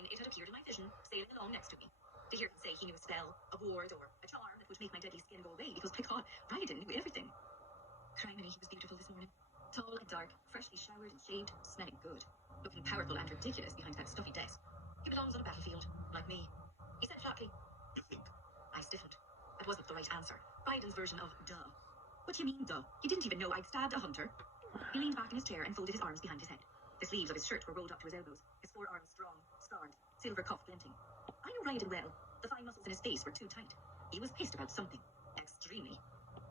mine, it had appeared in my vision, sailing along next to me. To hear him say he knew a spell, a ward, or a charm that would make my deadly skin go away, because by God, Ryden knew everything. Criminy, he was beautiful this morning. Tall and dark, freshly showered and shaved, smelling good. Looking powerful and ridiculous behind that stuffy desk. He belongs on a battlefield, like me. He said flatly, You think? I stiffened. That wasn't the right answer. Ryden's version of duh. What do you mean, duh? You didn't even know I'd stabbed a hunter? He leaned back in his chair and folded his arms behind his head. The sleeves of his shirt were rolled up to his elbows, his forearms strong, scarred, silver cuff glinting. I knew Ryden well. The fine muscles in his face were too tight. He was pissed about something. Extremely.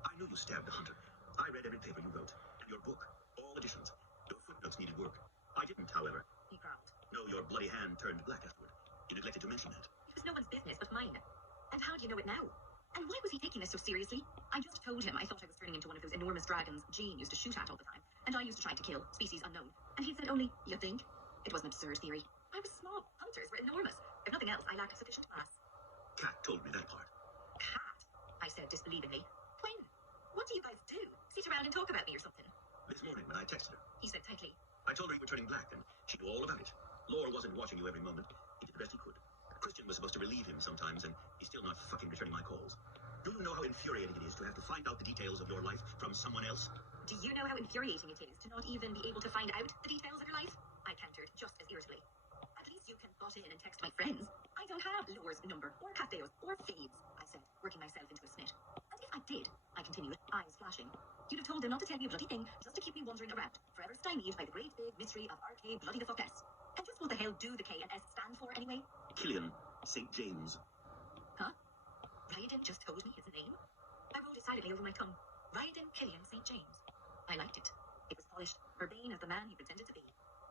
I knew you stabbed the hunter. I read every paper you wrote, and your book, all editions. Your footnotes needed work. I didn't, however. He growled. No, your bloody hand turned black afterward. You neglected to mention that. It was no one's business but mine. And how do you know it now? And why was he taking this so seriously? I just told him I thought I was turning into one of those enormous dragons Jean used to shoot at all the time, and I used to try to kill, species unknown. And he said only, you think? It was an absurd theory. I was small. Hunters were enormous. If nothing else, I lacked sufficient mass. Kat told me that part. Cat? I said disbelievingly. When? What do you guys do? Sit around and talk about me or something? This morning when I texted her. He said tightly. I told her you were turning black, and she knew all about it. Laura wasn't watching you every moment. He did the best he could. Christian was supposed to relieve him sometimes, and he's still not fucking returning my calls. Do you know how infuriating it is to have to find out the details of your life from someone else? Do you know how infuriating it is to not even be able to find out the details of your life? I countered, just as irritably. At least you can butt in and text my friends. I don't have Laura's number, or Catheo's, or Fave's, I said, working myself into a snit. And if I did, I continued, eyes flashing, you'd have told them not to tell me a bloody thing, just to keep me wandering around, forever stymied by the great big mystery of RK bloody the fuck S. And just what the hell do the K and S stand for anyway? Killian St. James. Huh? Ryden just told me his name? I rolled it silently over my tongue. Ryden Killian St. James. I liked it. It was polished, urbane as the man he pretended to be.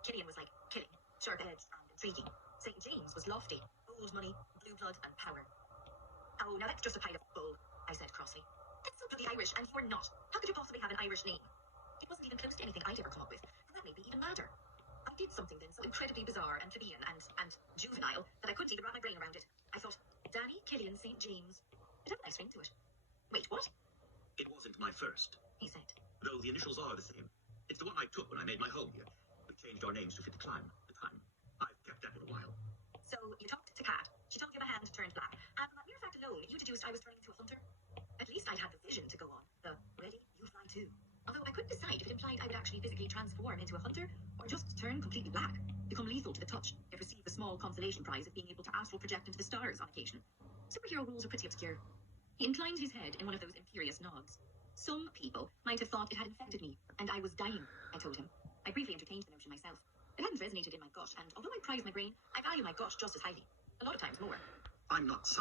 Killian was like killing, sharp-edged and intriguing. St. James was lofty, old money, blue blood and power. Oh, now that's just a pile of bull, I said crossly. That's so bloody Irish, and you're not. How could you possibly have an Irish name? It wasn't even close to anything I'd ever come up with, and that made me even madder. I did something then so incredibly bizarre and plebeian and juvenile that I couldn't even wrap my brain around it. I thought, Danny Killian St. James. It had a nice ring to it. Wait, what? It wasn't my first, He said. though the initials are the same. It's the one I took when I made my home here. We changed our names to fit the time. I've kept that one a while. So you talked to Kat. She told you the hand turned black. And from that mere fact alone, you deduced I was turning into a hunter. At least I'd had the vision to go on. The ready, you fly too. Although I couldn't decide if it implied I would actually physically transform into a hunter, or just turn completely black, become lethal to the touch, yet receive the small consolation prize of being able to astral project into the stars on occasion. Superhero rules are pretty obscure. He inclined his head in one of those imperious nods. Some people might have thought it had infected me, and I was dying, I told him. I briefly entertained the notion myself. It hadn't resonated in my gut, and although I prize my brain, I value my gut just as highly. A lot of times more. I'm not